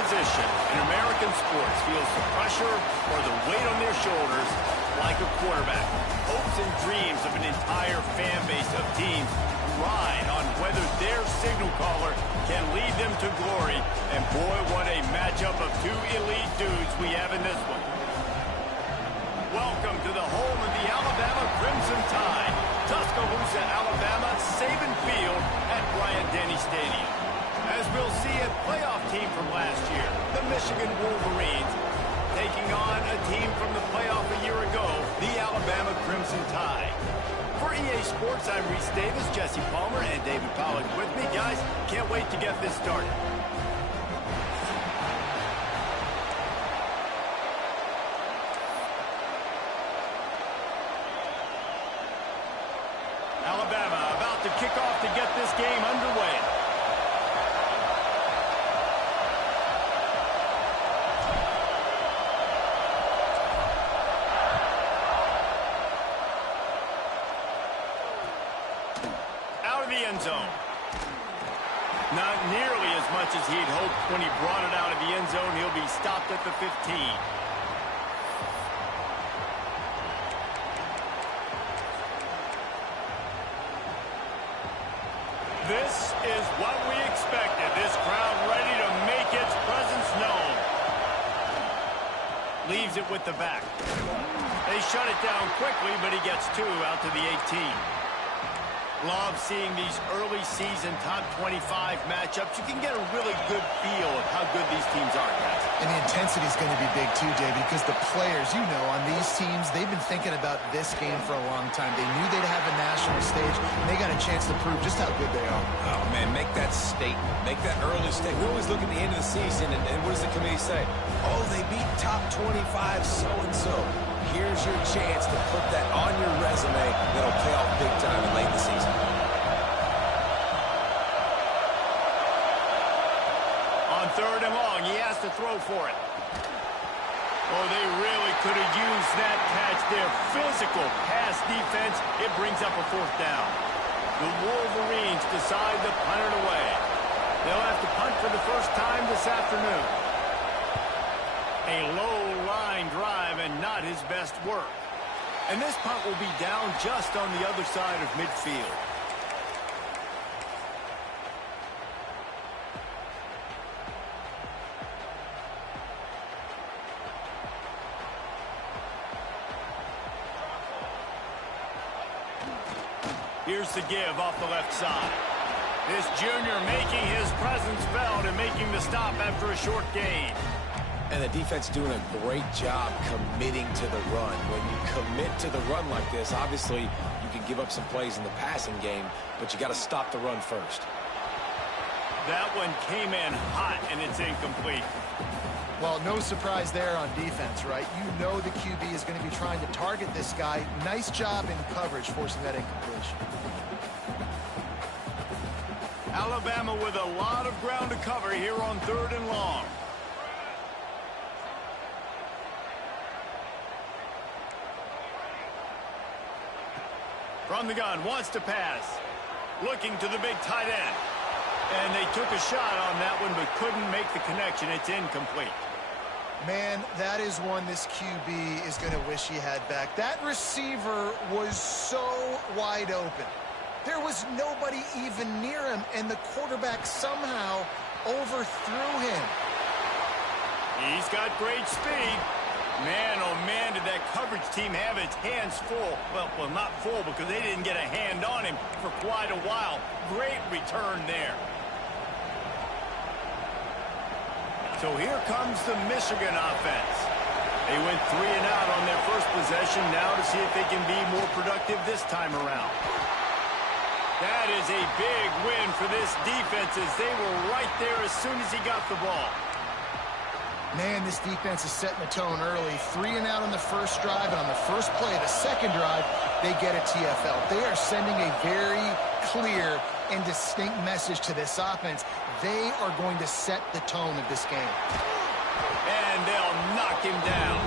position in American sports feels the pressure or the weight on their shoulders like a quarterback. Hopes and dreams of an entire fan base of teams ride on whether their signal caller can lead them to glory. And boy, what a matchup of two elite dudes we have in this one. Welcome to the home of the Alabama Crimson Tide, Tuscaloosa, Alabama, Saban Field at Bryant-Denny Stadium. As we'll see, a playoff team from last year, the Michigan Wolverines, taking on a team from the playoff a year ago, the Alabama Crimson Tide. For EA Sports, I'm Reese Davis, Jesse Palmer, and David Pollack with me. Guys, can't wait to get this started. Alabama about to kick off to get this game underway. Out of the end zone. Not nearly as much as he'd hoped when he brought it out of the end zone. He'll be stopped at the 15. This is what we expected. This crowd ready to make its presence known. Leaves it with the back. They shut it down quickly, but he gets two out to the 18. Love seeing these early season top 25 matchups. You can get a really good feel of how good these teams are, guys. And the intensity is going to be big too, David, because the players, you know, on these teams, they've been thinking about this game for a long time. They knew they'd have a national stage, and they got a chance to prove just how good they are. Oh, man, make that statement. Make that early statement. We always look at the end of the season, and what does the committee say? Oh, they beat top 25 so-and-so. Here's your chance to put that on your resume that'll pay off big time in late in the season. On third and long, he has to throw for it. Oh, they really could have used that catch. Their physical pass defense, it brings up a fourth down. The Wolverines decide to punt it away. They'll have to punt for the first time this afternoon. A low line drive and not his best work. And this punt will be down just on the other side of midfield. Here's the give off the left side. This junior making his presence felt and making the stop after a short gain. And the defense doing a great job committing to the run. When you commit to the run like this, obviously you can give up some plays in the passing game, but you got to stop the run first. That one came in hot, and it's incomplete. Well, no surprise there on defense, right? You know the QB is going to be trying to target this guy. Nice job in coverage forcing that incompletion. Alabama with a lot of ground to cover here on third and long. From the gun, wants to pass. Looking to the big tight end. And they took a shot on that one, but couldn't make the connection. It's incomplete. Man, that is one this QB is going to wish he had back. That receiver was so wide open. There was nobody even near him, and the quarterback somehow overthrew him. He's got great speed. Man, oh man, did that coverage team have its hands full. Well, not full because they didn't get a hand on him for quite a while. Great return there. So here comes the Michigan offense. They went 3 and out on their first possession. Now to see if they can be more productive this time around. That is a big win for this defense as they were right there as soon as he got the ball. Man, this defense is setting the tone early. 3 and out on the first drive, and on the first play of the second drive, they get a TFL. They are sending a very clear and distinct message to this offense. They are going to set the tone of this game. And they'll knock him down.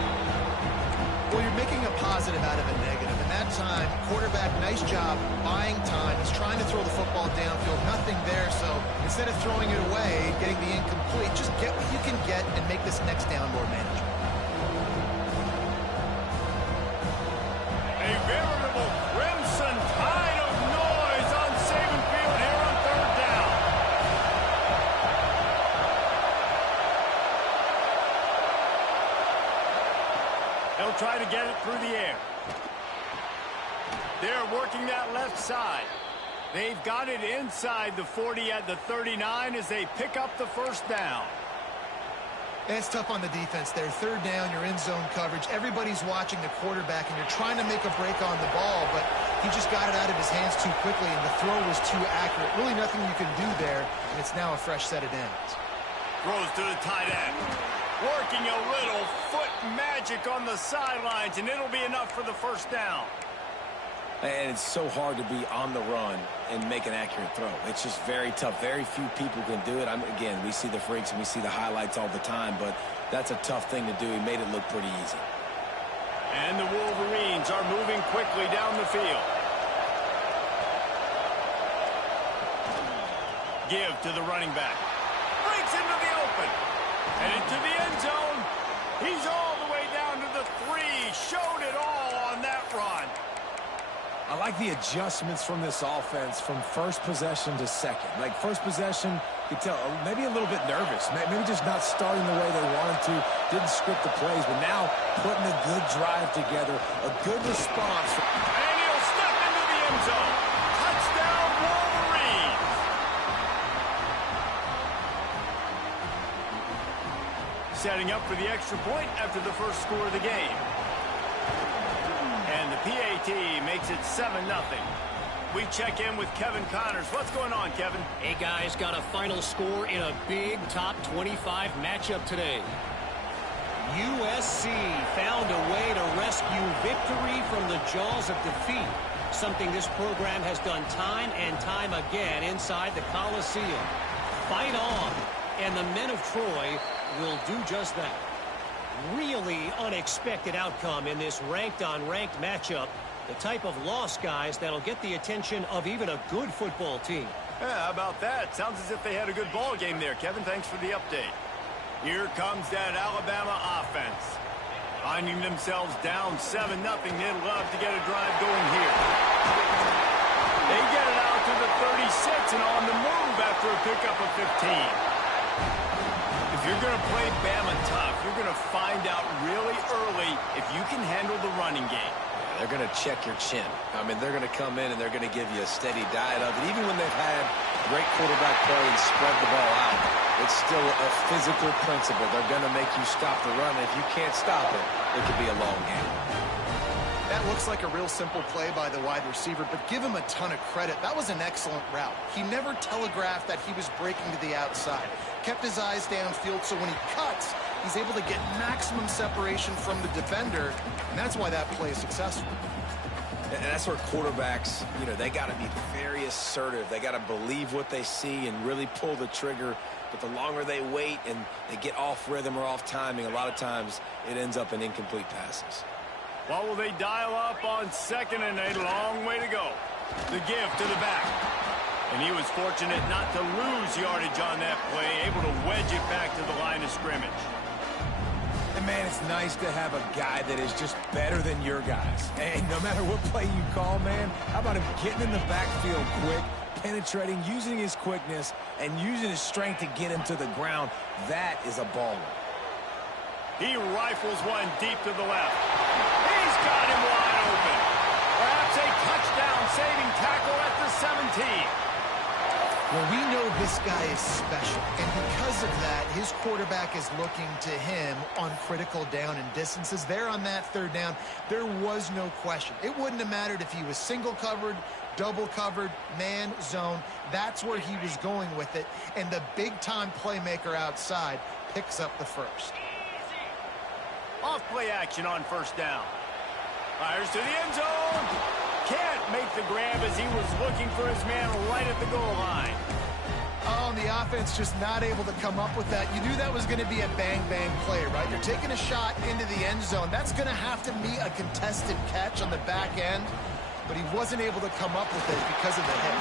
Well, you're making a positive out of a negative, and that time, quarterback, nice job buying time. He's trying to throw the football downfield, nothing there. So instead of throwing it away, getting the incomplete, just get what you can get and make this next down more manageable. A veritable crimson tide of noise on Saban Field here on third down. They'll try to get it through the air. They're working that left side. They've got it inside the 40 at the 39 as they pick up the first down. And it's tough on the defense there. Third down, you're in zone coverage. Everybody's watching the quarterback, and you're trying to make a break on the ball, but he just got it out of his hands too quickly, and the throw was too accurate. Really nothing you can do there, and it's now a fresh set of downs. Throws to the tight end. Working a little foot magic on the sidelines, and it'll be enough for the first down. And it's so hard to be on the run and make an accurate throw. It's just very tough. Very few people can do it. Again, we see the freaks and we see the highlights all the time, but that's a tough thing to do. He made it look pretty easy. And the Wolverines are moving quickly down the field. Give to the running back. Breaks into the open. And into the end zone. He's all the way down to the 3. Showed it all on that run. I like the adjustments from this offense from first possession to second. Like first possession, you can tell maybe a little bit nervous. Maybe just not starting the way they wanted to. Didn't script the plays, but now putting a good drive together, a good response. And he'll step into the end zone. Touchdown, Wolverines. Setting up for the extra point after the first score of the game. And the PAT makes it 7-0. We check in with Kevin Connors. What's going on, Kevin? Hey, guys, got a final score in a big top 25 matchup today. USC found a way to rescue victory from the jaws of defeat, something this program has done time and time again inside the Coliseum. Fight on, and the men of Troy will do just that. Really unexpected outcome in this ranked-on-ranked matchup. The type of loss, guys, that'll get the attention of even a good football team. Yeah, how about that? Sounds as if they had a good ball game there, Kevin. Thanks for the update. Here comes that Alabama offense. Finding themselves down 7-0, they'd love to get a drive going here. They get it out to the 36 and on the move after a pickup of 15. If you're going to play Bama tough, you're going to find out really early if you can handle the running game. They're going to check your chin. I mean, they're going to come in and they're going to give you a steady diet of it. Even when they've had great quarterback play and spread the ball out, it's still a physical principle. They're going to make you stop the run. If you can't stop it, it could be a long game. That looks like a real simple play by the wide receiver, but give him a ton of credit. That was an excellent route. He never telegraphed that he was breaking to the outside. Kept his eyes downfield, so when he cuts, he's able to get maximum separation from the defender, and that's why that play is successful. And that's where quarterbacks, they got to be very assertive. They got to believe what they see and really pull the trigger. But the longer they wait and they get off rhythm or off timing, a lot of times it ends up in incomplete passes. What will they dial up on second and a long way to go? The give to the back. And he was fortunate not to lose yardage on that play, able to wedge it back to the line of scrimmage. And, man, it's nice to have a guy that is just better than your guys. And no matter what play you call, man, how about him getting in the backfield quick, penetrating, using his quickness, and using his strength to get him to the ground? That is a baller. He rifles one deep to the left. He's got him wide open. Perhaps a touchdown-saving tackle at the 17. Well, we know this guy is special, and because of that, his quarterback is looking to him on critical down and distances. There on that third down, there was no question. It wouldn't have mattered if he was single covered, double covered, man, zone. That's where he was going with it, and the big-time playmaker outside picks up the first. Off play action on first down. Fires to the end zone. Can't make the grab as he was looking for his man right at the goal line. Oh, and the offense just not able to come up with that. You knew that was going to be a bang-bang play, right? You're taking a shot into the end zone. That's going to have to meet a contested catch on the back end, but he wasn't able to come up with it because of the hit.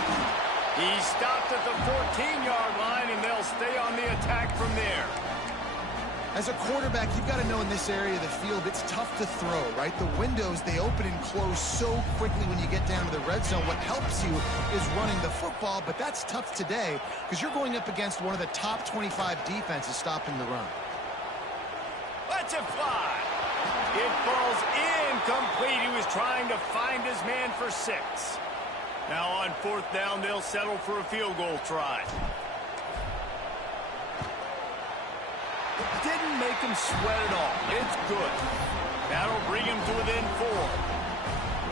He stopped at the 14-yard line, and they'll stay on the attack from there. As a quarterback, you've got to know in this area of the field, it's tough to throw, right? The windows, they open and close so quickly when you get down to the red zone. What helps you is running the football, but that's tough today because you're going up against one of the top 25 defenses stopping the run. Let's it fly. It falls incomplete. He was trying to find his man for 6. Now on 4th down, they'll settle for a field goal try. Didn't make him sweat at all. It's good. That'll bring him to within 4.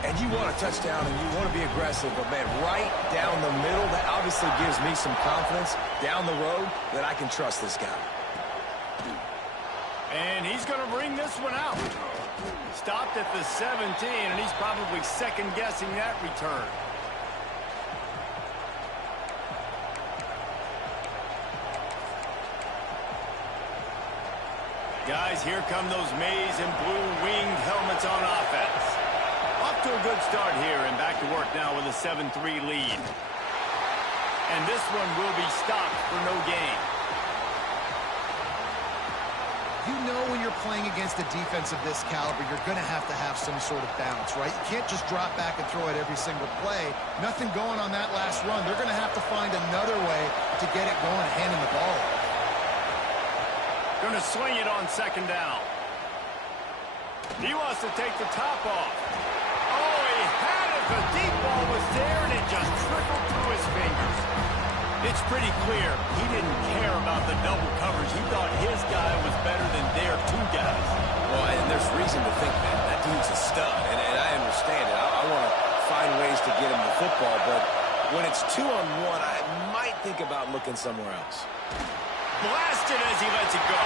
And you want a touchdown and you want to be aggressive, but man, right down the middle, that obviously gives me some confidence down the road that I can trust this guy. And he's going to bring this one out. Stopped at the 17, and he's probably second-guessing that return. Guys, here come those maize and blue winged helmets on offense. Off to a good start here and back to work now with a 7-3 lead. And this one will be stopped for no gain. You know when you're playing against a defense of this caliber, you're going to have some sort of balance, right? You can't just drop back and throw it every single play. Nothing going on that last run. They're going to have to find another way to get it going and handing the ball off. Going to swing it on 2nd down. He wants to take the top off. Oh, he had it. The deep ball was there, and it just trickled through his fingers. It's pretty clear he didn't care about the double coverage. He thought his guy was better than their 2 guys. Well, and there's reason to think that dude's a stud, and I understand it. I want to find ways to get him the football, but when it's 2-on-1, I might think about looking somewhere else. Blasted as he lets it go.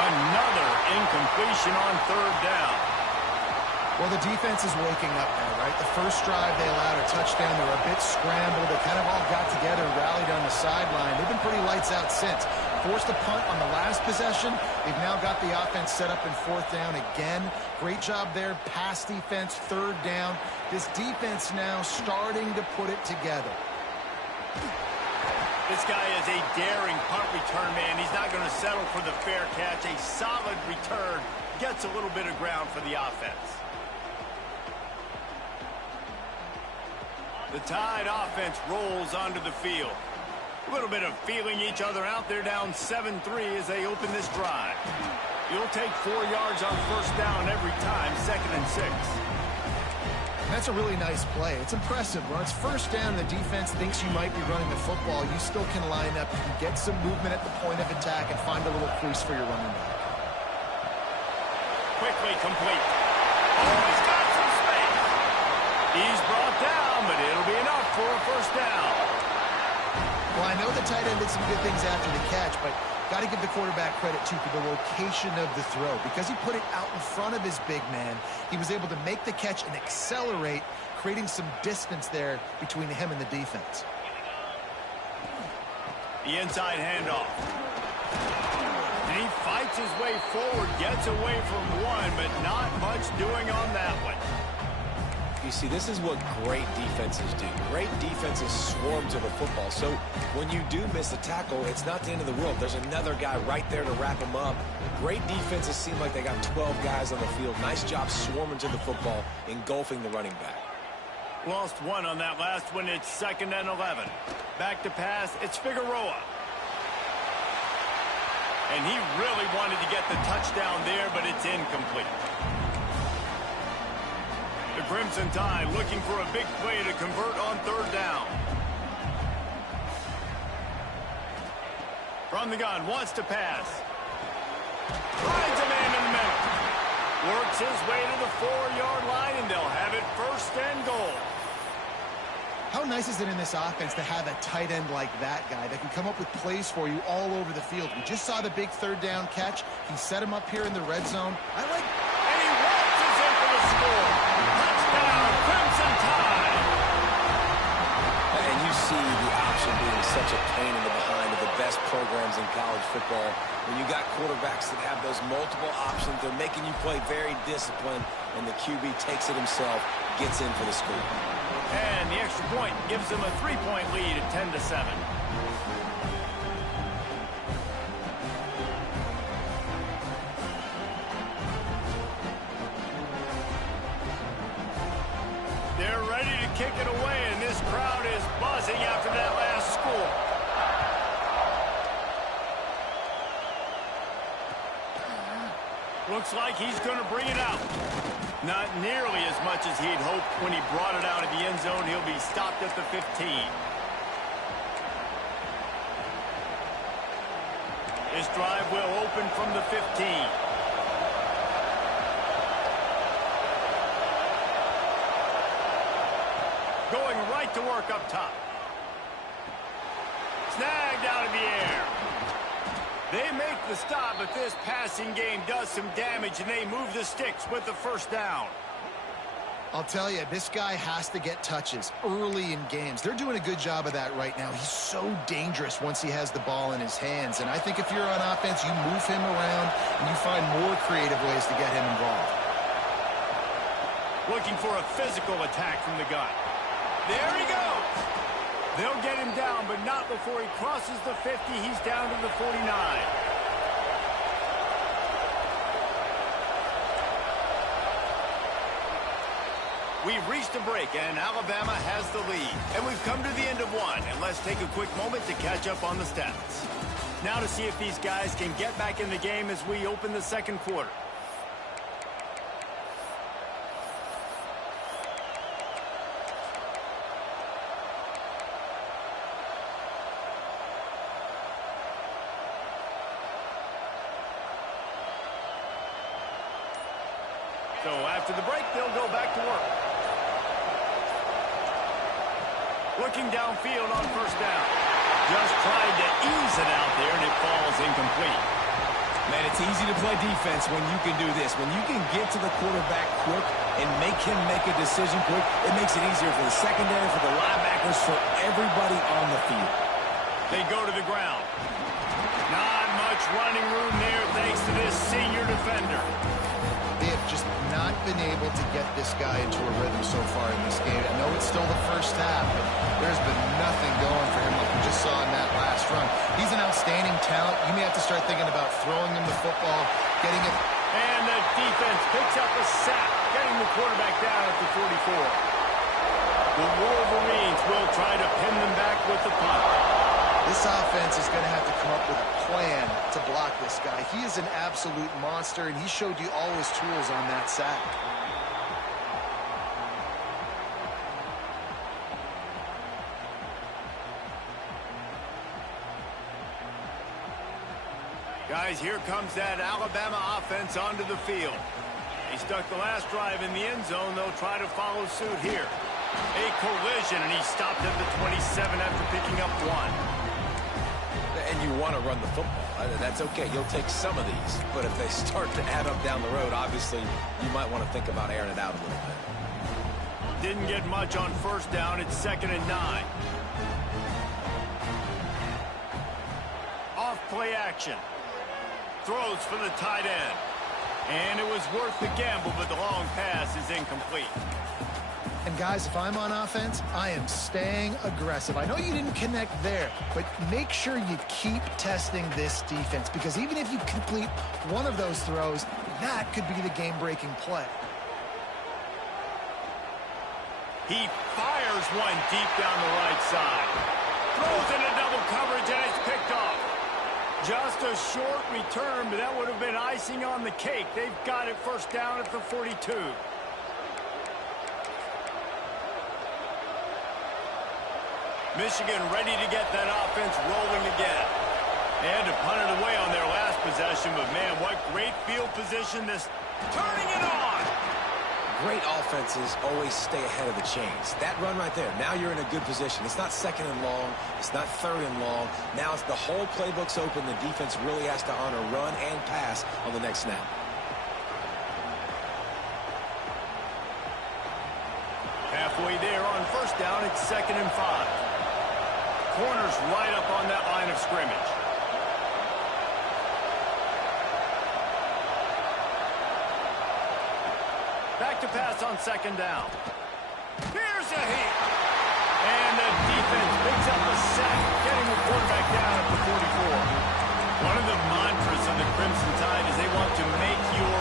Another incompletion on 3rd down. Well, the defense is waking up now, right? The first drive, they allowed a touchdown. They were a bit scrambled. They kind of all got together and rallied on the sideline. They've been pretty lights out since. Forced a punt on the last possession. They've now got the offense set up in 4th down again. Great job there. Pass defense, 3rd down. This defense now starting to put it together. This guy is a daring punt return man. He's not going to settle for the fair catch. A solid return. Gets a little bit of ground for the offense. The Tide offense rolls onto the field. A little bit of feeling each other out. They're down 7-3 as they open this drive. You'll take 4 yards on 1st down every time, 2nd and 6. That's a really nice play. It's impressive. When it's 1st down and the defense thinks you might be running the football, you still can line up. You can get some movement at the point of attack and find a little crease for your running back. Quickly complete. Oh, he's got some space. He's brought down, but it'll be enough for a 1st down. Well, I know the tight end did some good things after the catch, but got to give the quarterback credit, too, for the location of the throw. Because he put it out in front of his big man, he was able to make the catch and accelerate, creating some distance there between him and the defense. The inside handoff. And he fights his way forward, gets away from one, but not much doing on that one. You see, this is what great defenses do. Great defenses swarm to the football. So when you do miss a tackle, it's not the end of the world. There's another guy right there to wrap him up. Great defenses seem like they got 12 guys on the field. Nice job swarming to the football, engulfing the running back. Lost 1 on that last one. It's 2nd and 11. Back to pass. It's Figueroa. And he really wanted to get the touchdown there, but it's incomplete. The Crimson Tide looking for a big play to convert on 3rd down. From the gun, wants to pass. Finds a man in the middle. Works his way to the 4-yard line, and they'll have it 1st and goal. How nice is it in this offense to have a tight end like that guy that can come up with plays for you all over the field? We just saw the big 3rd down catch. He set him up here in the red zone. And he waltzes in for the score. Touchdown, Crimson Tide. And you see the option being such a pain in the butt. sometimes in college football. When you got quarterbacks that have those multiple options, they're making you play very disciplined, and the QB takes it himself, gets in for the score. And the extra point gives them a 3-point lead at 10-7. They're ready to kick it away, and this crowd is buzzing after that last score. Looks like he's going to bring it out. Not nearly as much as he'd hoped when he brought it out of the end zone. He'll be stopped at the 15. This drive will open from the 15. Going right to work up top. Snagged out of the air. They make the stop, but this passing game does some damage, and they move the sticks with the first down. I'll tell you, this guy has to get touches early in games. They're doing a good job of that right now. He's so dangerous once he has the ball in his hands. And I think if you're on offense, you move him around, and you find more creative ways to get him involved. Looking for a physical attack from the gun. There he goes. They'll get him down, but not before he crosses the 50. He's down to the 49. We've reached a break, and Alabama has the lead. And we've come to the end of one, and let's take a quick moment to catch up on the stats. Now to see if these guys can get back in the game as we open the second quarter. So after the break, they'll go back to work. Looking downfield on first down. Just tried to ease it out there, and it falls incomplete. Man, it's easy to play defense when you can do this. When you can get to the quarterback quick and make him make a decision quick, it makes it easier for the secondary, for the linebackers, for everybody on the field. They go to the ground. Not much running room there thanks to this senior defender. They have just not been able to get this guy into a rhythm so far in this game. I know it's still the first half, but there's been nothing going for him like we just saw in that last run. He's an outstanding talent. You may have to start thinking about throwing him the football, getting it. And the defense picks up a sack, getting the quarterback down at the 44. The Wolverines will try to pin them back with the punt. This offense is going to have to come up with a plan to block this guy. He is an absolute monster, and he showed you all his tools on that sack. Guys, here comes that Alabama offense onto the field. He stuck the last drive in the end zone. They'll try to follow suit here. A collision, and he stopped at the 27 after picking up one. And you want to run the football. That's okay. You'll take some of these. But if they start to add up down the road, obviously, you might want to think about airing it out a little bit. Didn't get much on first down. It's 2nd and 9. Off play action. Throws for the tight end. And it was worth the gamble, but the long pass is incomplete. And guys, if I'm on offense, I am staying aggressive. I know you didn't connect there, but make sure you keep testing this defense, because even if you complete one of those throws, that could be the game-breaking play. He fires one deep down the right side. Throws into double coverage, and it's picked off. Just a short return, but that would have been icing on the cake. They've got it first down at the 42. Michigan ready to get that offense rolling again. And to punt it away on their last possession, but man, what great field position this. Turning it on! Great offenses always stay ahead of the chains. That run right there, now you're in a good position. It's not 2nd and long. It's not 3rd and long. Now it's the whole playbook's open. The defense really has to honor run and pass on the next snap. Halfway there on first down, it's 2nd and 5. Corners right up on that line of scrimmage. Back to pass on second down. Here's a hit. And the defense picks up a sack, getting the quarterback down at the 44. One of the mantras of the Crimson Tide is they want to make your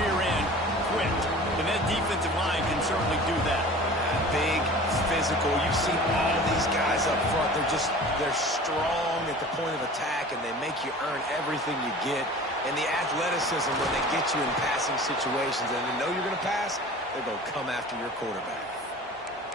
rear end quit. And that defensive line can certainly do that. Big, physical. You've seen all these guys up front. They're strong at the point of attack, and they make you earn everything you get. And the athleticism when they get you in passing situations and they know you're going to pass, they're going to come after your quarterback.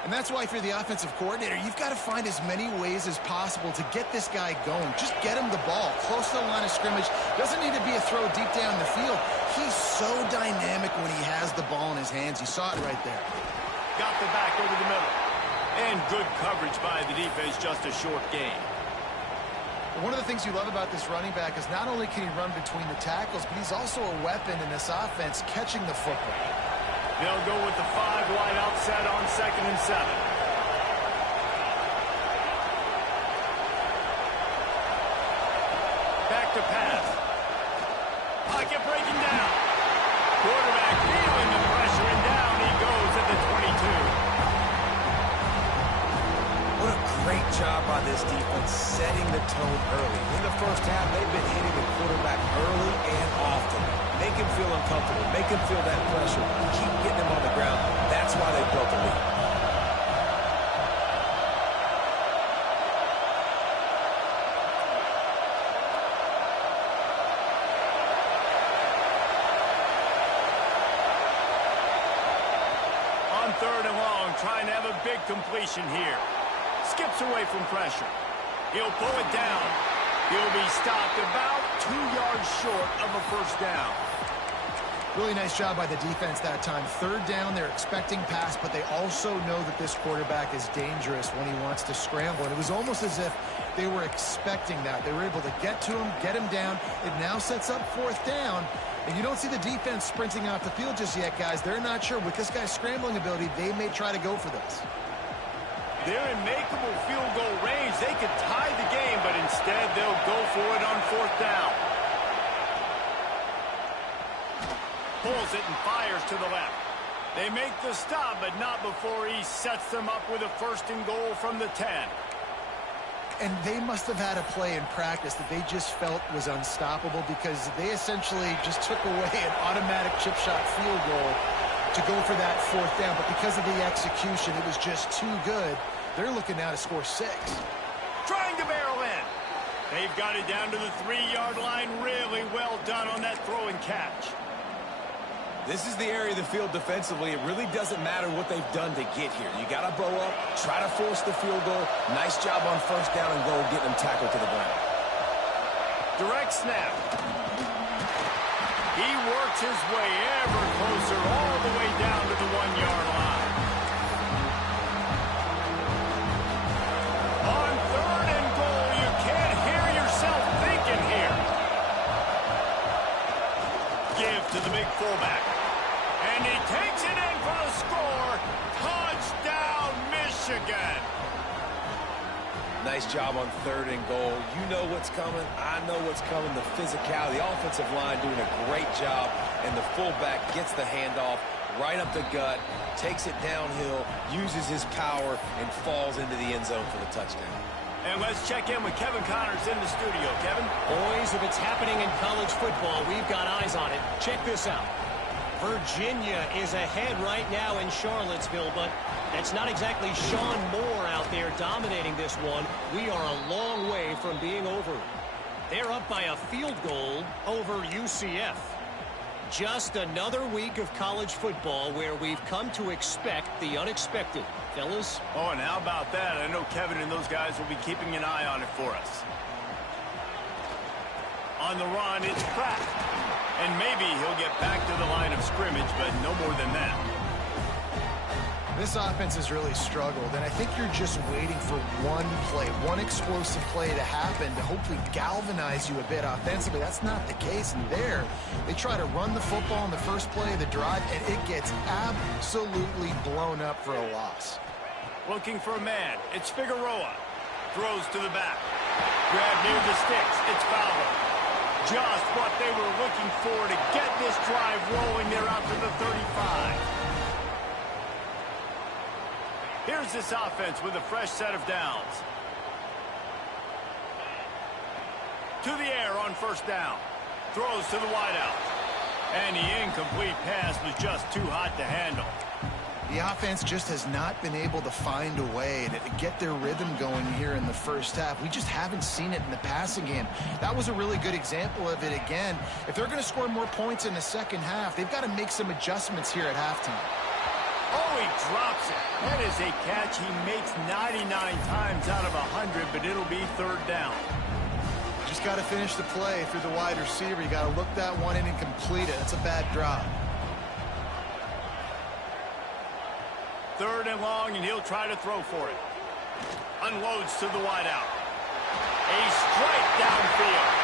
And that's why if you're the offensive coordinator, you've got to find as many ways as possible to get this guy going. Just get him the ball close to the line of scrimmage. Doesn't need to be a throw deep down the field. He's so dynamic when he has the ball in his hands. You saw it right there. Got the back over the middle. And good coverage by the defense, just a short gain. One of the things you love about this running back is not only can he run between the tackles, but he's also a weapon in this offense catching the football. They'll go with the 5 wide outset on 2nd and 7. Back to pass. Pocket breaking down. Quarterback feeling the pressure, and down he goes at the 22. What a great job by this defense setting the tone early. In the first half, they've been hitting the quarterback early and often. Make him feel uncomfortable. Make him feel that pressure. Keep getting him on the ground. That's why they built the lead. On 3rd and long, trying to have a big completion here. Skips away from pressure. He'll pull it down. He'll be stopped about 2 yards short of a first down. Really nice job by the defense that time. 3rd down, they're expecting pass, but they also know that this quarterback is dangerous when he wants to scramble. And it was almost as if they were expecting that. They were able to get to him, get him down. It now sets up 4th down. And you don't see the defense sprinting off the field just yet, guys. They're not sure. With this guy's scrambling ability, they may try to go for this. They're in makeable field goal range. They could tie the game, but instead they'll go for it on 4th down. Pulls it and fires to the left. They make the stop, but not before he sets them up with a 1st and goal from the 10. And they must have had a play in practice that they just felt was unstoppable because they essentially just took away an automatic chip shot field goal to go for that 4th down. But because of the execution, it was just too good. They're looking now to score 6. Trying to barrel in. They've got it down to the 3-yard line. Really well done on that throw and catch. This is the area of the field defensively. It really doesn't matter what they've done to get here. You got to bow up, try to force the field goal. Nice job on 1st down and goal, getting them tackled to the ground. Direct snap. He works his way ever closer all the way down to the 1-yard line. On 3rd and goal, you can't hear yourself thinking here. Give to the big fullback. And he takes it in for the score. Touchdown, Michigan. Nice job on 3rd and goal. You know what's coming. I know what's coming. The physicality, the offensive line doing a great job. And the fullback gets the handoff right up the gut, takes it downhill, uses his power, and falls into the end zone for the touchdown. And let's check in with Kevin Connors in the studio. Kevin? Boys, if it's happening in college football, we've got eyes on it. Check this out. Virginia is ahead right now in Charlottesville, but that's not exactly Sean Moore out there dominating this one. We are a long way from being over. They're up by a field goal over UCF. Just another week of college football where we've come to expect the unexpected. Fellas? Oh, and how about that? I know Kevin and those guys will be keeping an eye on it for us. On the run, it's Pratt. And maybe he'll get back to the line of scrimmage, but no more than that. This offense has really struggled, and I think you're just waiting for one play, one explosive play to happen to hopefully galvanize you a bit offensively. That's not the case, and there they try to run the football in the first play of the drive, and it gets absolutely blown up for a loss. Looking for a man. It's Figueroa. Throws to the back. Grab near the sticks. It's Fowler. Just what they were looking for to get this drive rolling. They're out to the 35. Here's this offense with a fresh set of downs. To the air on first down. Throws to the wideout. And the incomplete pass was just too hot to handle. The offense just has not been able to find a way to get their rhythm going here in the first half. We just haven't seen it in the passing game. That was a really good example of it again. If they're going to score more points in the second half, they've got to make some adjustments here at halftime. Oh, he drops it. That is a catch he makes 99 times out of 100, but it'll be third down. Just got to finish the play through the wide receiver. You got to look that one in and complete it. That's a bad drop. Third and long, and he'll try to throw for it. Unloads to the wideout. A strike downfield.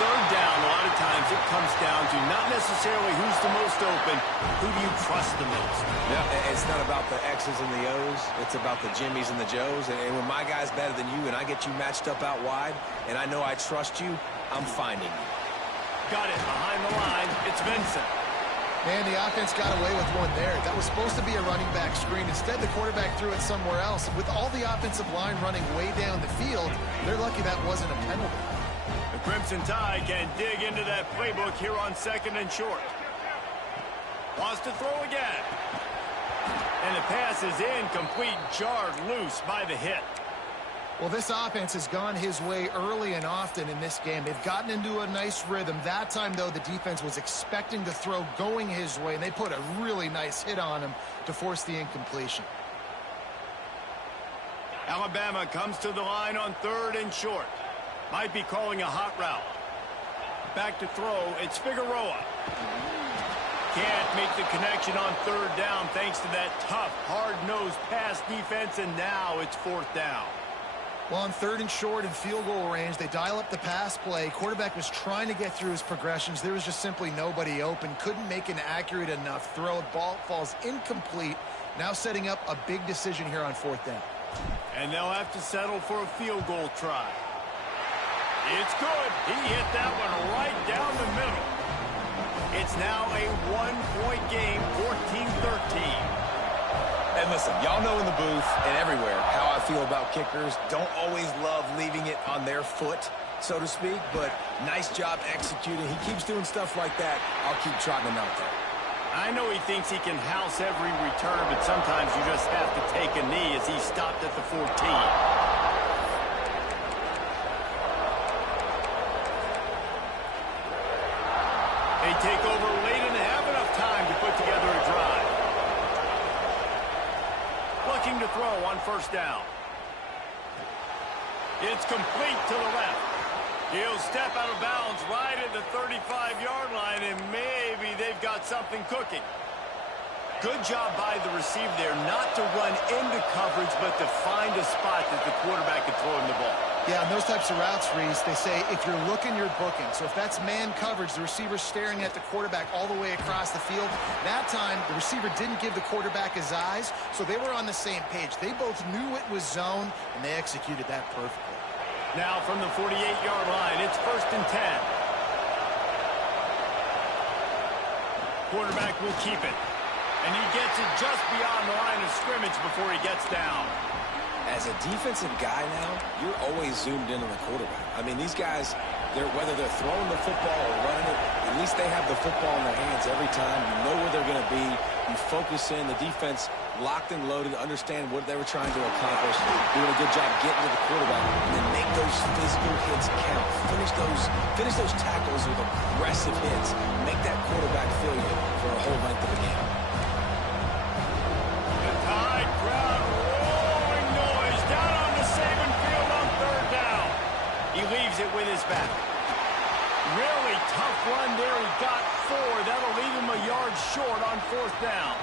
Third down, a lot of times it comes down to not necessarily who's the most open, who do you trust the most? Yeah, it's not about the X's and the O's. It's about the Jimmies and the Joes. And when my guy's better than you and I get you matched up out wide, and I know I trust you, I'm finding you. Got it behind the line. It's Vincent. Man, the offense got away with one there. That was supposed to be a running back screen. Instead, the quarterback threw it somewhere else. With all the offensive line running way down the field, they're lucky that wasn't a penalty. The Crimson Tide can dig into that playbook here on second and short. Wants to throw again. And the pass is incomplete, jarred loose by the hit. Well, this offense has gone his way early and often in this game. They've gotten into a nice rhythm. That time, though, the defense was expecting the throw going his way, and they put a really nice hit on him to force the incompletion. Alabama comes to the line on third and short. Might be calling a hot route. Back to throw, it's Figueroa. Can't make the connection on third down thanks to that tough, hard-nosed pass defense, and now it's fourth down. Well, on third and short and field goal range, they dial up the pass play. Quarterback was trying to get through his progressions. There was just simply nobody open. Couldn't make an accurate enough throw. The ball falls incomplete. Now setting up a big decision here on fourth down. And they'll have to settle for a field goal try. It's good. He hit that one right down the middle. It's now a one-point game, 14-13. And listen, y'all know in the booth and everywhere how I feel about kickers. Don't always love leaving it on their foot, so to speak, but nice job executing. He keeps doing stuff like that. I'll keep trotting him out there. I know he thinks he can house every return, but sometimes you just have to take a knee as he stopped at the 14. They take over late and have enough time to put together a drive. Looking to throw on first down. It's complete to the left. He'll step out of bounds right at the 35-yard line, and maybe they've got something cooking. Good job by the receiver there not to run into coverage, but to find a spot that the quarterback could throw him the ball. Yeah, and those types of routes, Reese, they say if you're looking, you're booking. So if that's man coverage, the receiver's staring at the quarterback all the way across the field. That time, the receiver didn't give the quarterback his eyes, so they were on the same page. They both knew it was zone, and they executed that perfectly. Now from the 48-yard line, it's first and 10. Quarterback will keep it. And he gets it just beyond the line of scrimmage before he gets down. As a defensive guy now, you're always zoomed in on the quarterback. I mean, these guys, whether they're throwing the football or running it, at least they have the football in their hands every time. You know where they're going to be. You focus in. The defense locked and loaded, understand what they were trying to accomplish, doing a good job getting to the quarterback, and then make those physical hits count. Finish those tackles with aggressive hits. Make that quarterback feel you for a whole length of the game. The Tide crowd rolling noise down on the Saban field on third down. He leaves it with his back. Really tough run there. He got 4. That'll leave him a yard short on fourth down.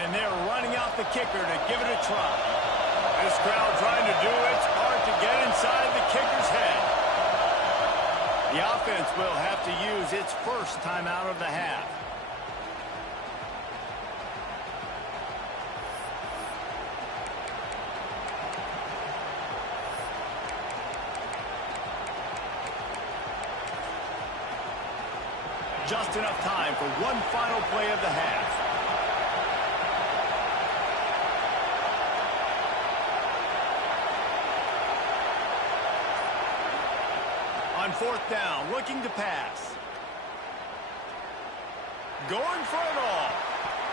And they're running out the kicker to give it a try. This crowd trying to do its part to get inside the kicker's head. The offense will have to use its first timeout of the half. Just enough time for one final play of the half. fourth down, looking to pass. Going for it all.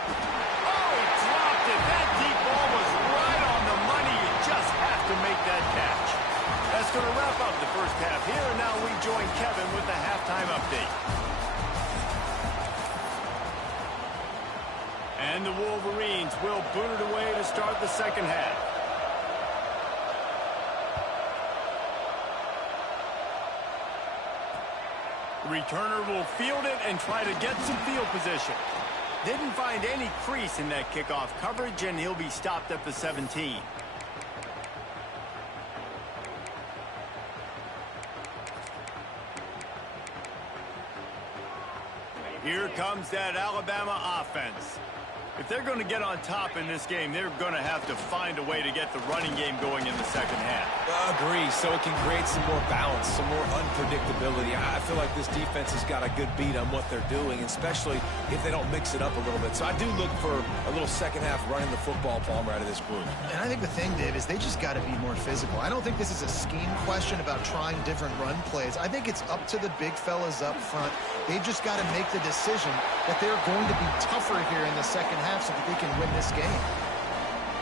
Oh, he dropped it. That deep ball was right on the money. You just have to make that catch. That's going to wrap up the first half here, and now we join Kevin with the halftime update. And the Wolverines will boot it away to start the second half. Returner will field it and try to get some field position. Didn't find any crease in that kickoff coverage, and he'll be stopped at the 17. Here comes that Alabama offense. If they're going to get on top in this game, they're going to have to find a way to get the running game going in the second half. Agree, so it can create some more balance, some more unpredictability. I feel like this defense has got a good beat on what they're doing, especially if they don't mix it up a little bit. So I do look for a little second half running the football, Palmer, out of this group. And I think the thing, Dave, is they just got to be more physical. I don't think this is a scheme question about trying different run plays. I think it's up to the big fellas up front. They've just got to make the decision that they're going to be tougher here in the second half so that they can win this game.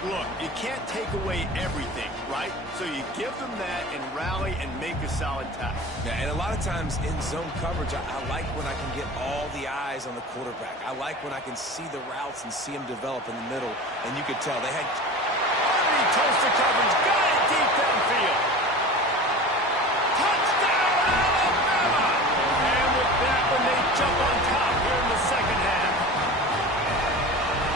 Look, you can't take away everything, right? So you give them that and rally and make a solid tackle. Yeah, and a lot of times in zone coverage, I like when I can get all the eyes on the quarterback. I like when I can see the routes and see them develop in the middle. And you could tell they had... Army toasted coverage, got it deep downfield. Touchdown, Alabama! And with that one, they jump on top here in the second half.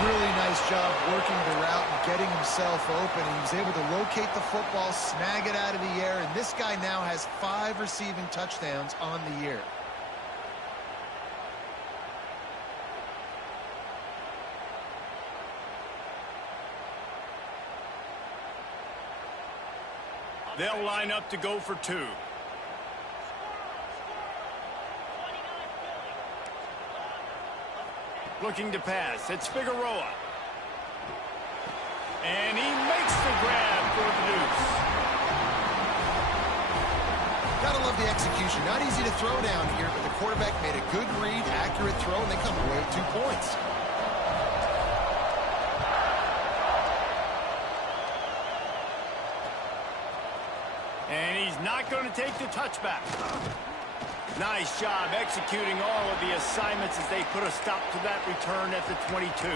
Really nice job working the route and getting himself open. He was able to locate the football, snag it out of the air, and this guy now has 5 receiving touchdowns on the year. They'll line up to go for 2. Looking to pass. It's Figueroa. And he makes the grab for the deuce. Gotta love the execution. Not easy to throw down here, but the quarterback made a good read, accurate throw, and they come away with 2 points. And he's not going to take the touchback. Nice job executing all of the assignments as they put a stop to that return at the 22.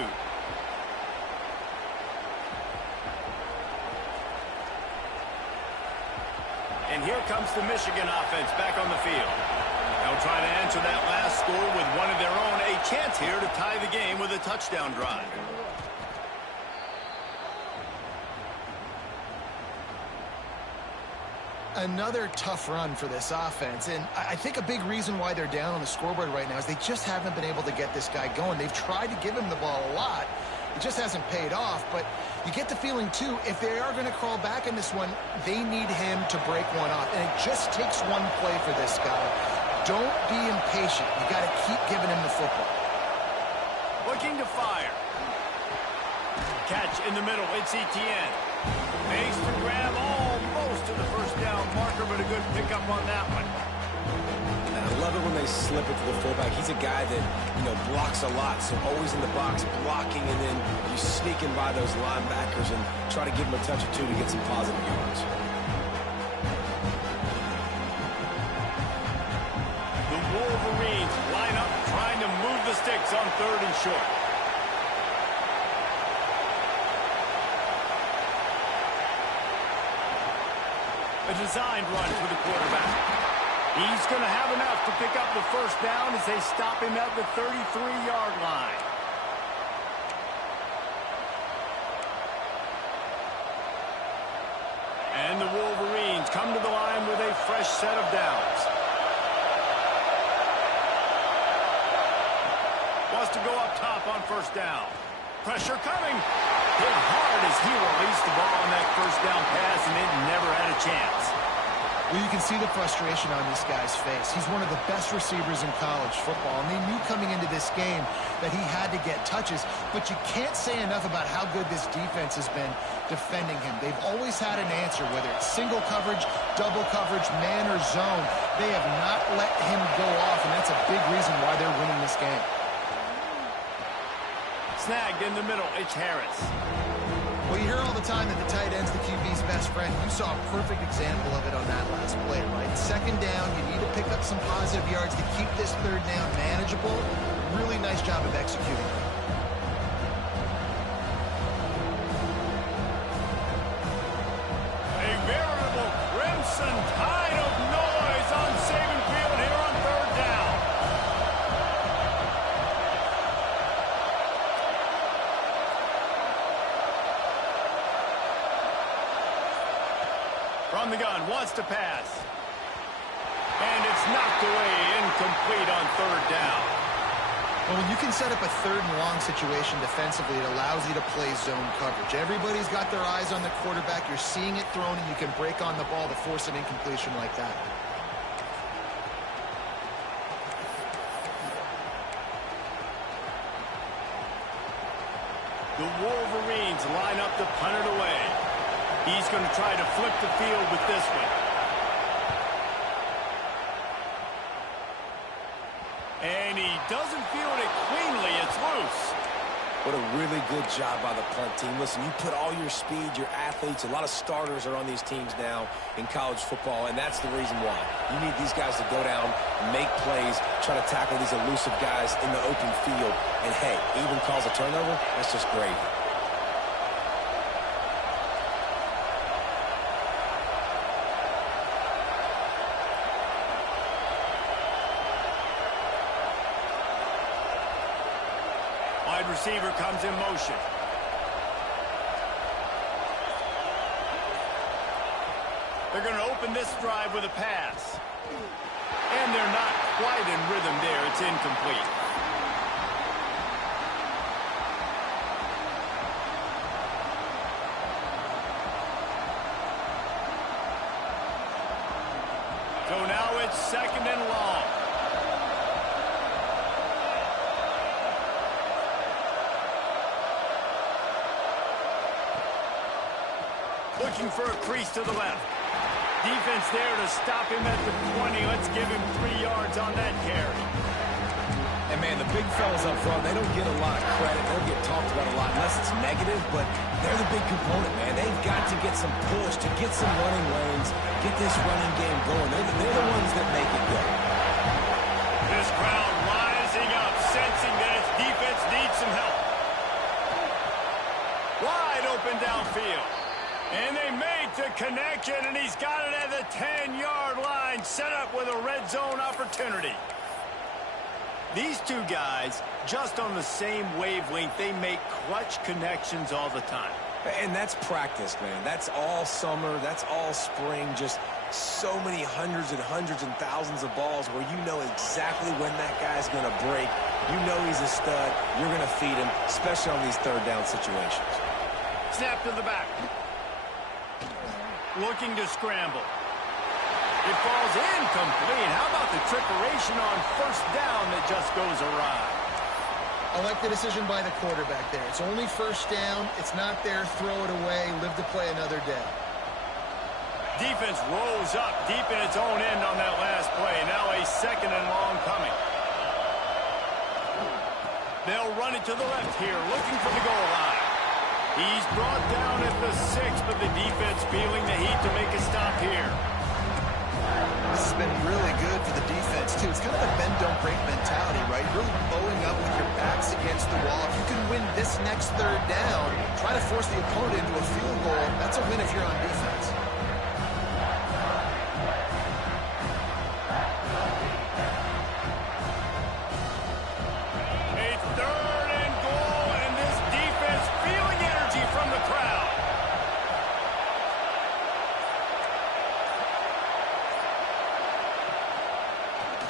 And here comes the Michigan offense back on the field. They'll try to answer that last score with one of their own. A chance here to tie the game with a touchdown drive. Another tough run for this offense, and I think a big reason why they're down on the scoreboard right now is they just haven't been able to get this guy going. They've tried to give him the ball a lot. It just hasn't paid off, but you get the feeling, too, if they are going to crawl back in this one, they need him to break one off, and it just takes one play for this guy. Don't be impatient. You got to keep giving him the football. Looking to fire. Catch in the middle. It's Etienne. Makes the grab almost to the first down marker, but a good pickup on that one. And I love it when they slip it to the fullback. He's a guy that, blocks a lot, so always in the box blocking, and then you sneak in by those linebackers and try to give him a touch or 2 to get some positive yards. The Wolverines line up trying to move the sticks on 3rd and short. A designed run for the quarterback. He's going to have enough to pick up the first down as they stop him at the 33-yard line. And the Wolverines come to the line with a fresh set of downs. Wants to go up top on first down. Pressure coming. Hit hard as he released the ball on that first down pass, and it never had a chance. Well, you can see the frustration on this guy's face. He's one of the best receivers in college football, and they knew coming into this game that he had to get touches, but you can't say enough about how good this defense has been defending him. They've always had an answer, whether it's single coverage, double coverage, man, or zone. They have not let him go off, and that's a big reason why they're winning this game. Snagged in the middle, it's Harris. Well, you hear all the time that the tight end's the QB's best friend. You saw a perfect example of it on that last play, right? Second down, you need to pick up some positive yards to keep this third down manageable. Really nice job of executing. A veritable crimson tide of noise on Saban Field here on third down. From the gun, wants to pass. And it's knocked away, incomplete on third down. Well, when you can set up a third and long situation defensively, it allows you to play zone coverage. Everybody's got their eyes on the quarterback. You're seeing it thrown, and you can break on the ball to force an incompletion like that. The Wolverines line up to punt it away. He's going to try to flip the field with this one. And he doesn't field it cleanly. It's loose. What a really good job by the punt team. Listen, you put all your speed, your athletes, a lot of starters are on these teams now in college football, and that's the reason why. You need these guys to go down, make plays, try to tackle these elusive guys in the open field. And, hey, even calls a turnover, that's just great. Wide receiver comes in motion. They're going to open this drive with a pass. And they're not quite in rhythm there. It's incomplete. So now it's second and long. Looking for a crease to the left. Defense there to stop him at the 20. Let's give him 3 yards on that carry. And, man, the big fellas up front, they don't get a lot of credit. They don't get talked about a lot unless it's negative, but they're the big component, man. They've got to get some push, to get some running lanes, get this running game going. They're the ones that make it go. This crowd rising up, sensing that its defense needs some help. Wide open downfield. And they make the connection, and he's got it at the 10-yard line, set up with a red zone opportunity. These two guys, just on the same wavelength, they make clutch connections all the time. And that's practice, man. That's all summer. That's all spring. Just so many hundreds and thousands of balls where you know exactly when that guy's going to break. You know he's a stud. You're going to feed him, especially on these third down situations. Snap to the back. Looking to scramble. It falls incomplete. How about the trickeration on first down that just goes awry? I like the decision by the quarterback there. It's only first down. It's not there. Throw it away. Live to play another day. Defense rolls up deep in its own end on that last play. Now a second and long coming. They'll run it to the left here, looking for the goal line. He's brought down at the 6, but the defense feeling the heat to make a stop here. This has been really good for the defense, too. It's kind of a bend-don't-break mentality, right? Really bowing up with your backs against the wall. If you can win this next third down, try to force the opponent into a field goal, that's a win if you're on defense.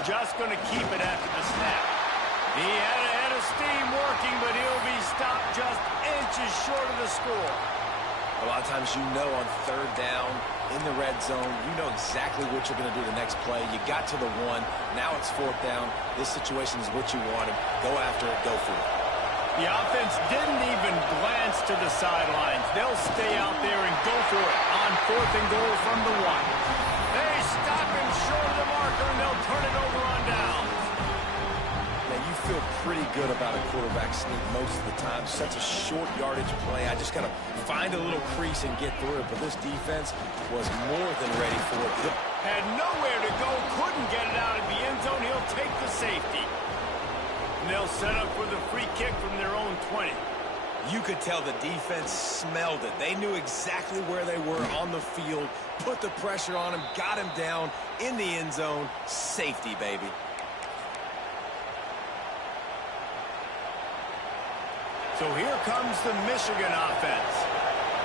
Just going to keep it after the snap. He had a head of steam working, but he'll be stopped just inches short of the score. A lot of times you know on third down, in the red zone. You know exactly what you're going to do the next play. You got to the 1. Now it's 4th down. This situation is what you wanted. Go after it. Go for it. The offense didn't even glance to the sidelines. They'll stay out there and go for it on 4th and goal from the 1. They stop him short of the marker, and they'll turn it over on downs. Man, you feel pretty good about a quarterback sneak most of the time. Such a short yardage play. I just got to find a little crease and get through it. But this defense was more than ready for it. Had nowhere to go, couldn't get it out of the end zone. He'll take the safety. And they'll set up for the free kick from their own 20. You could tell the defense smelled it. They knew exactly where they were on the field, put the pressure on him, got him down in the end zone. Safety, baby. So here comes the Michigan offense.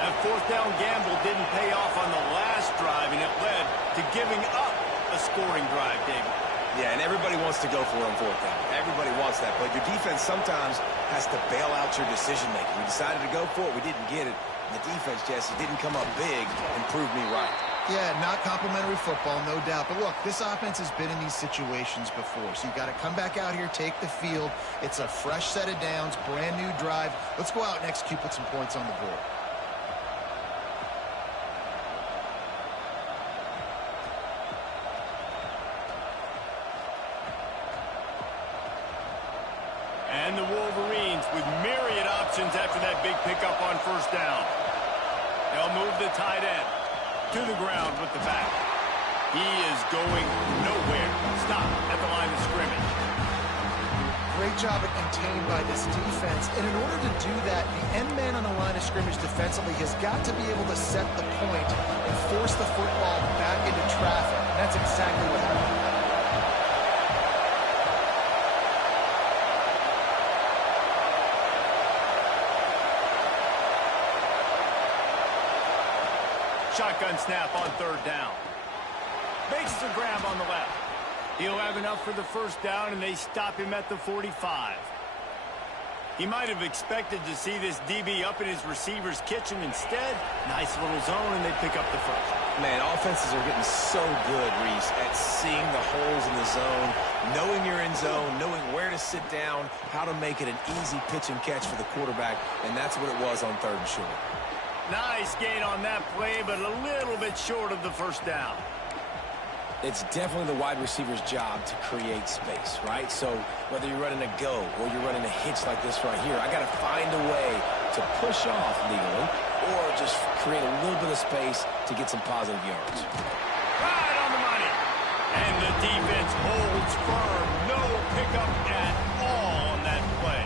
That 4th down gamble didn't pay off on the last drive, and it led to giving up a scoring drive, David. Yeah, and everybody wants to go for it on 4th down. Everybody wants that. But your defense sometimes has to bail out your decision-making. We decided to go for it. We didn't get it. And the defense, Jesse, didn't come up big and prove me right. Yeah, not complimentary football, no doubt. But look, this offense has been in these situations before. So you got to come back out here, take the field. It's a fresh set of downs, brand new drive. Let's go out and execute, put some points on the board. And the Wolverines with myriad options after that big pickup on 1st down. They'll move the tight end to the ground with the back. He is going nowhere. Stop at the line of scrimmage. Great job at contained by this defense. And in order to do that, the end man on the line of scrimmage defensively has got to be able to set the point and force the football back into traffic. And that's exactly what happened. Shotgun snap on 3rd down. Makes the grab on the left. He'll have enough for the 1st down, and they stop him at the 45. He might have expected to see this DB up in his receiver's kitchen. Instead, nice little zone, and they pick up the 1st. Man, offenses are getting so good, Reese, at seeing the holes in the zone, knowing you're in zone, knowing where to sit down, how to make it an easy pitch and catch for the quarterback, and that's what it was on 3rd and short. Nice gain on that play, but a little bit short of the 1st down. It's definitely the wide receiver's job to create space, right? So whether you're running a go or you're running a hitch like this right here, I got to find a way to push off legally or just create a little bit of space to get some positive yards. Right on the money. And the defense holds firm. No pickup at all on that play.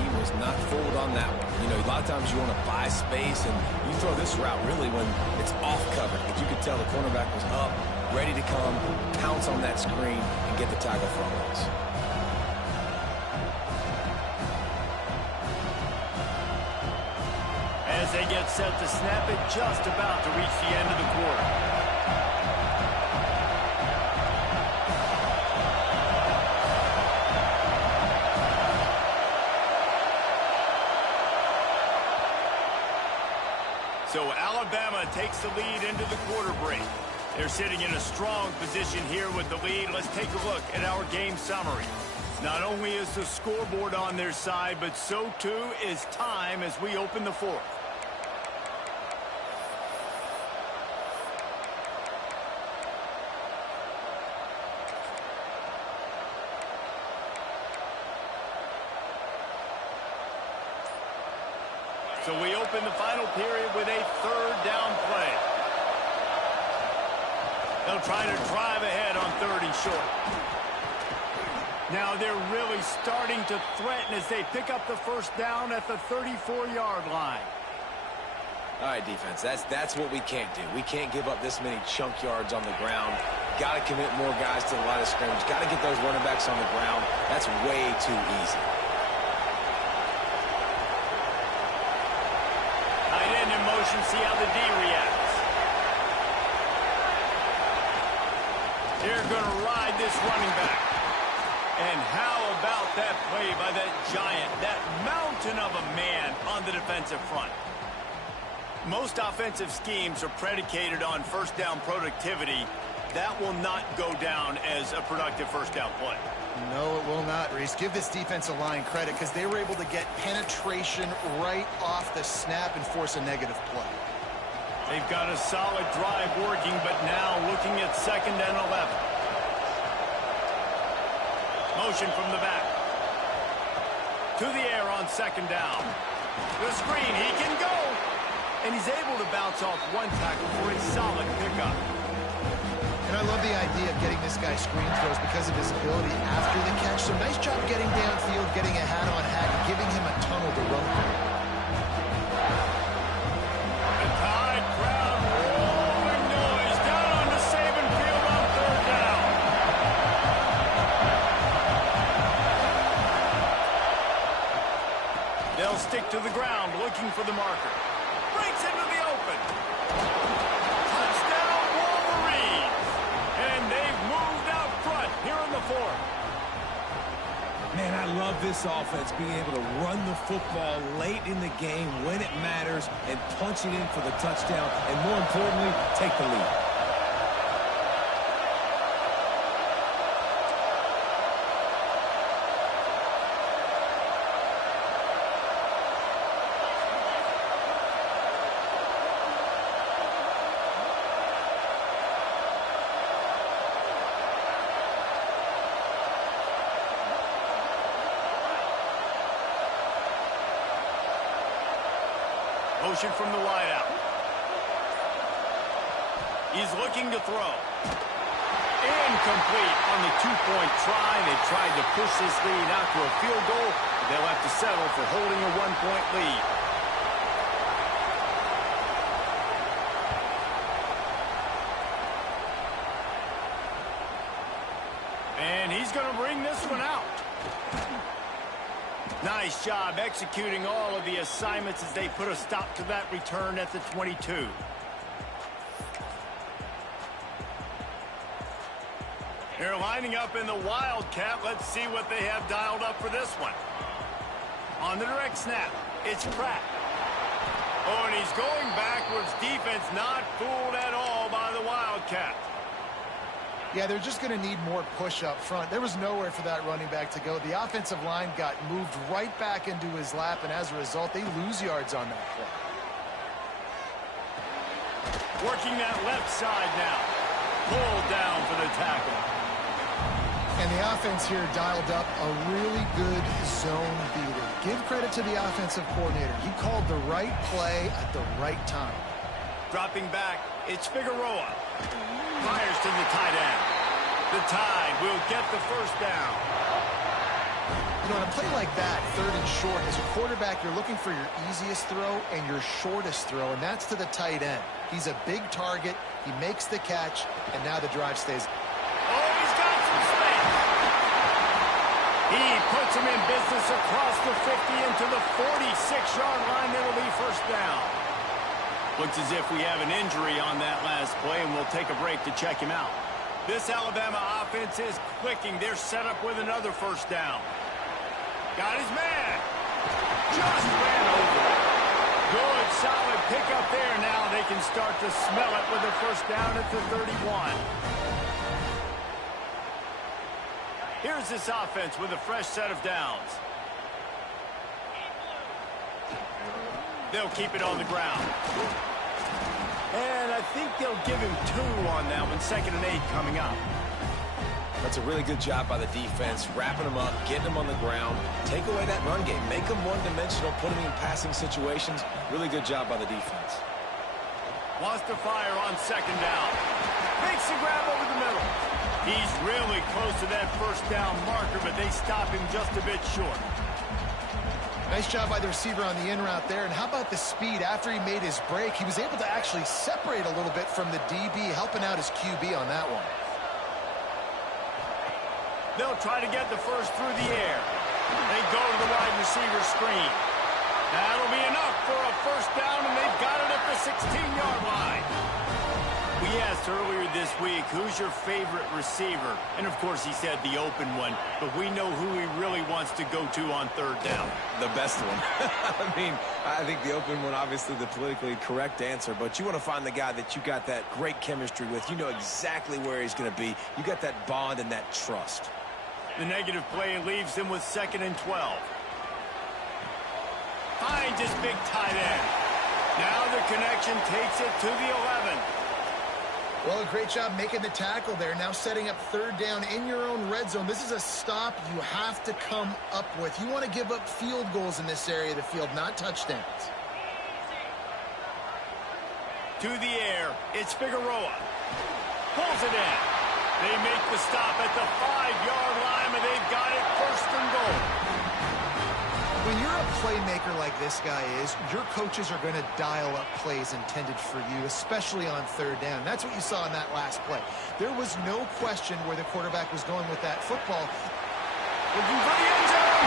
He was not fooled on that one. You know, a lot of times you want to buy space, and you throw this route really when it's off covered. But you could tell the cornerback was up, ready to come, pounce on that screen, and get the tackle for a loss. As they get set to snap it, just about to reach the end of the quarter. So Alabama takes the lead into the quarter break. They're sitting in a strong position here with the lead. Let's take a look at our game summary. Not only is the scoreboard on their side, but so too is time as we open the 4th. So we open the final period with a 3rd down play. They'll try to drive ahead on 3rd and short. Now they're really starting to threaten as they pick up the 1st down at the 34-yard line. All right, defense, that's what we can't do. We can't give up this many chunk yards on the ground. Got to commit more guys to the line of scrimmage. Got to get those running backs on the ground. That's way too easy. See how the D reacts. They're going to ride this running back. And how about that play by that giant, that mountain of a man on the defensive front? Most offensive schemes are predicated on first down productivity. That will not go down as a productive first down play. No, it will not, Reese. Give this defensive line credit because they were able to get penetration right off the snap and force a negative play. They've got a solid drive working, but now looking at 2nd and 11. Motion from the back. To the air on 2nd down. The screen, he can go. And he's able to bounce off one tackle for a solid pickup. And I love the idea of getting this guy screen throws because of his ability after the catch. So nice job getting downfield, getting a hat-on-hat, and giving him a tunnel to run through. The Tide crowd rolling noise down on the Saban field on 3rd down. They'll stick to the ground looking for the marker. Breaks into the open. Touchdown Wolverines. And they've moved out front here in the 4th. Man, I love this offense being able to run the football late in the game when it matters and punch it in for the touchdown and, more importantly, take the lead. Motion from the wideout. He's looking to throw. Incomplete on the 2-point try. They tried to push this lead out to a field goal. They'll have to settle for holding a 1-point lead. And he's going to bring this one out. Nice job executing all of the assignments as they put a stop to that return at the 22. They're lining up in the Wildcat. Let's see what they have dialed up for this one. On the direct snap, it's Pratt. Oh, and he's going backwards. Defense not fooled at all by the Wildcat. Yeah, they're just going to need more push up front. There was nowhere for that running back to go. The offensive line got moved right back into his lap, and as a result, they lose yards on that play. Working that left side now. Pulled down for the tackle. And the offense here dialed up a really good zone beater. Give credit to the offensive coordinator. He called the right play at the right time. Dropping back, it's Figueroa. Fires to the tight end. The Tide will get the first down. You know, on a play like that, 3rd and short, as a quarterback, you're looking for your easiest throw and your shortest throw, and that's to the tight end. He's a big target. He makes the catch, and now the drive stays. Oh, he's got some space. He puts him in business across the 50 into the 46-yard line. It'll be first down. Looks as if we have an injury on that last play, and we'll take a break to check him out. This Alabama offense is clicking. They're set up with another first down. Got his man. Just ran over it. Good, solid pickup there. Now they can start to smell it with a first down at the 31. Here's this offense with a fresh set of downs. They'll keep it on the ground. And I think they'll give him 2 on that one. 2nd and 8 coming up. That's a really good job by the defense, wrapping them up, getting them on the ground. Take away that run game. Make them one-dimensional, put them in passing situations. Really good job by the defense. Wants to fire on 2nd down. Makes the grab over the middle. He's really close to that first down marker, but they stop him just a bit short. Nice job by the receiver on the in route there. And how about the speed after he made his break? He was able to actually separate a little bit from the DB, helping out his QB on that one. They'll try to get the first through the air. They go to the wide receiver screen. That'll be enough for a first down, and they've got it at the 16-yard line. We asked earlier this week, who's your favorite receiver? And, of course, he said the open one. But we know who he really wants to go to on third down. The best one. I mean, I think the open one, obviously the politically correct answer. But you want to find the guy that you got that great chemistry with. You know exactly where he's going to be. You got that bond and that trust. The negative play leaves him with 2nd and 12. Finds his big tight end. Now the connection takes it to the 11. Well, a great job making the tackle there. Now setting up third down in your own red zone. This is a stop you have to come up with. You want to give up field goals in this area of the field, not touchdowns. To the air, it's Figueroa. Pulls it in. They make the stop at the 5-yard line, and they've got it 1st and goal. When you're a playmaker like this guy is, your coaches are going to dial up plays intended for you, especially on third down. That's what you saw in that last play. There was no question where the quarterback was going with that football. Looking for the end zone.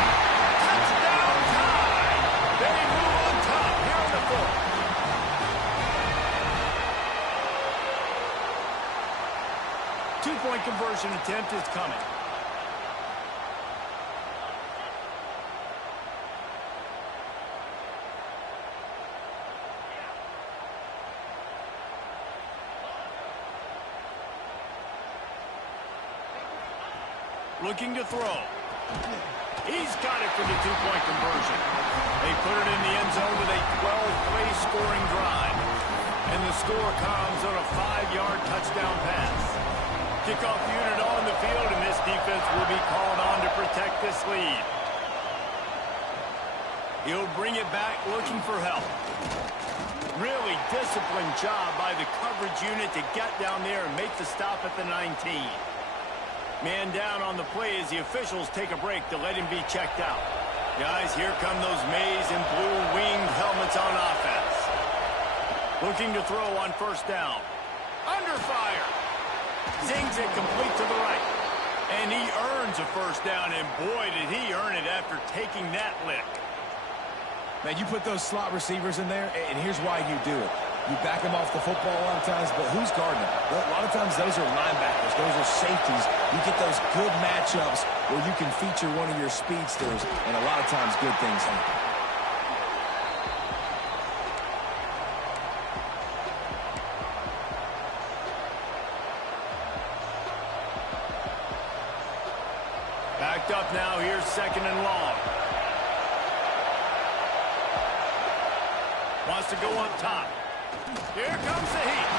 Touchdown time. They move on top here on the 4th. Two-point conversion attempt is coming. Looking to throw. He's got it for the two-point conversion. They put it in the end zone with a 12-play scoring drive. And the score comes on a 5-yard touchdown pass. Kickoff unit on the field, and this defense will be called on to protect this lead. He'll bring it back looking for help. Really disciplined job by the coverage unit to get down there and make the stop at the 19. Man down on the play as the officials take a break to let him be checked out. Guys, here come those maize and blue winged helmets on offense. Looking to throw on 1st down. Under fire. Zings it complete to the right. And he earns a 1st down, and boy, did he earn it after taking that lick. Man, you put those slot receivers in there, and here's why you do it. You back them off the football a lot of times, but who's guarding them? A lot of times those are linebackers. Those are safeties. You get those good matchups where you can feature one of your speedsters, and a lot of times good things happen. Backed up now, here's 2nd and long. Wants to go up top. Here comes the heat.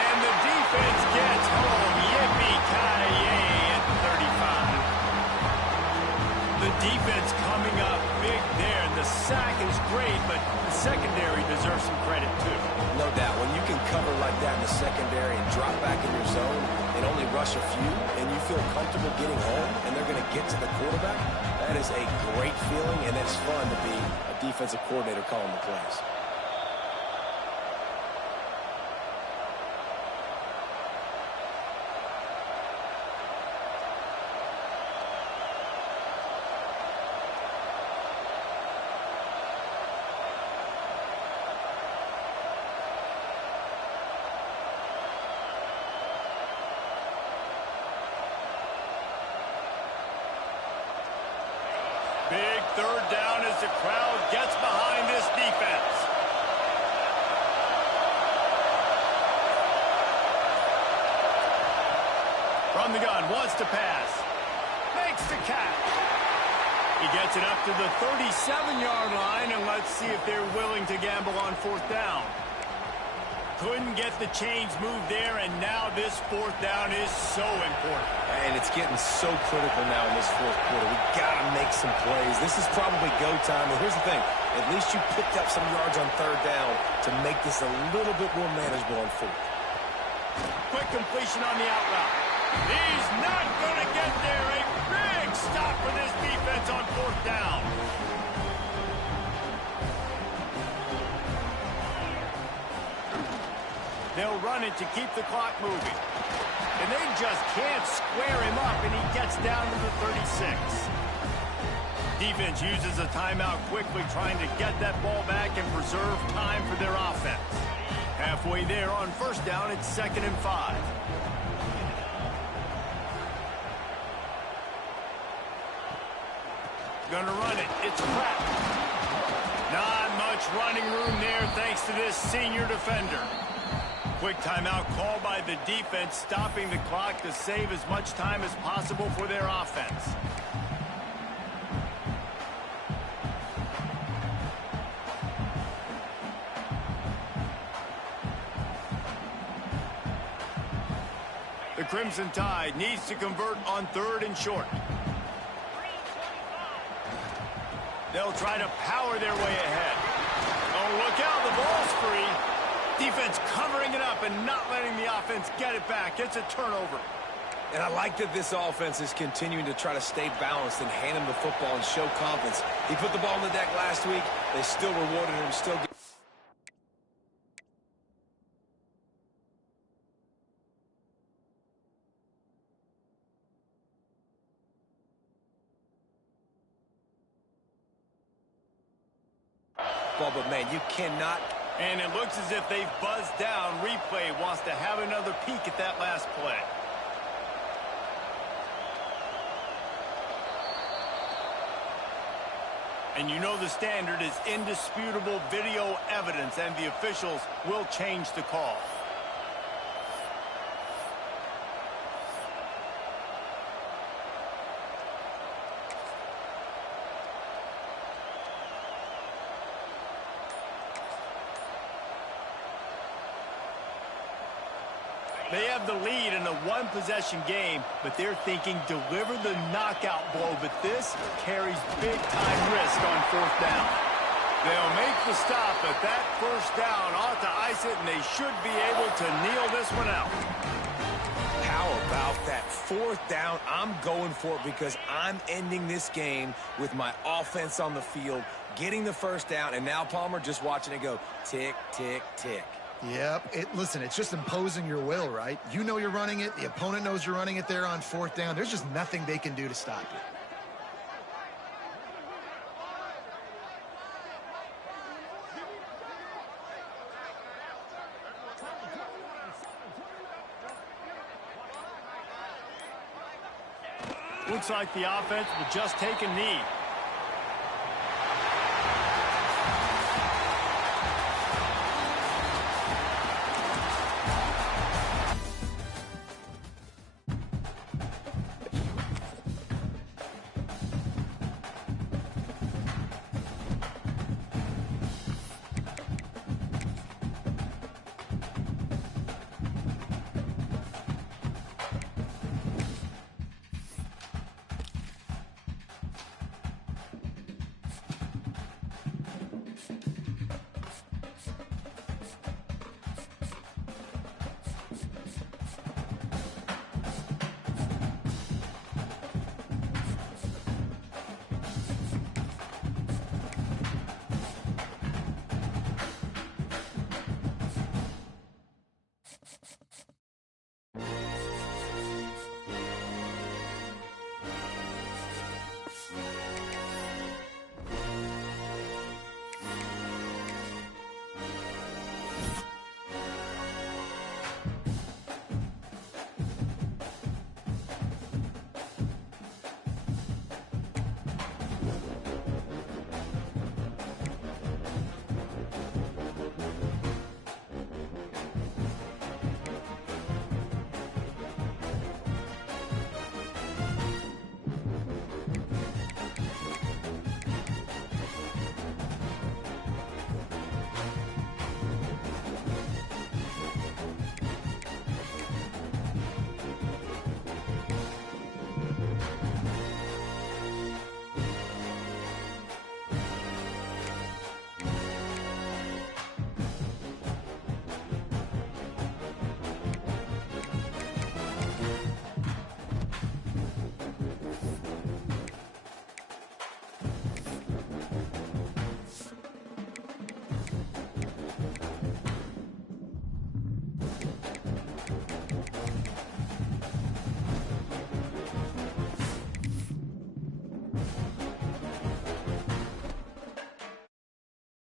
And the defense gets home. Yippee-ki-yay at 35. The defense coming up big there. And the sack is great, but the secondary deserves some credit, too. No doubt. When you can cover like that in the secondary and drop back in your zone and only rush a few, and you feel comfortable getting home, and they're going to get to the quarterback, that is a great feeling, and it's fun to be a defensive coordinator calling the plays. Big 3rd down as the crowd gets behind this defense. From the gun, wants to pass. Makes the catch. He gets it up to the 37-yard line, and let's see if they're willing to gamble on 4th down. Couldn't get the chains moved there, and now this 4th down is so important. And it's getting so critical now in this 4th quarter. We got to make some plays. This is probably go time. And here's the thing. At least you picked up some yards on 3rd down to make this a little bit more manageable on 4th. Quick completion on the out route. He's not going to get there. A big stop for this defense on 4th down. They'll run it to keep the clock moving. And they just can't square him up, and he gets down to the 36. Defense uses a timeout quickly, trying to get that ball back and preserve time for their offense. Halfway there on first down, it's 2nd and 5. Gonna run it. It's Pratt. Not much running room there thanks to this senior defender. Quick timeout called by the defense, stopping the clock to save as much time as possible for their offense. The Crimson Tide needs to convert on 3rd and short. They'll try to power their way ahead. Oh, look out, the ball's free. Defense covering it up and not letting the offense get it back. It's a turnover. And I like that this offense is continuing to try to stay balanced and hand him the football and show confidence. He put the ball on the deck last week. They still rewarded him, still. But man, you cannot. And it looks as if they've buzzed down. Replay wants to have another peek at that last play. And you know the standard is indisputable video evidence, and the officials will change the call. They have the lead in a one-possession game, but they're thinking deliver the knockout blow. But this carries big-time risk on 4th down. They'll make the stop, but that 1st down ought to ice it, and they should be able to kneel this one out. How about that 4th down? I'm going for it because I'm ending this game with my offense on the field, getting the 1st down, and now Palmer just watching it go tick, tick, tick. Yep. Listen, it's just imposing your will, right? You know you're running it. The opponent knows you're running it there on 4th down. There's just nothing they can do to stop you. Looks like the offense will just take a knee.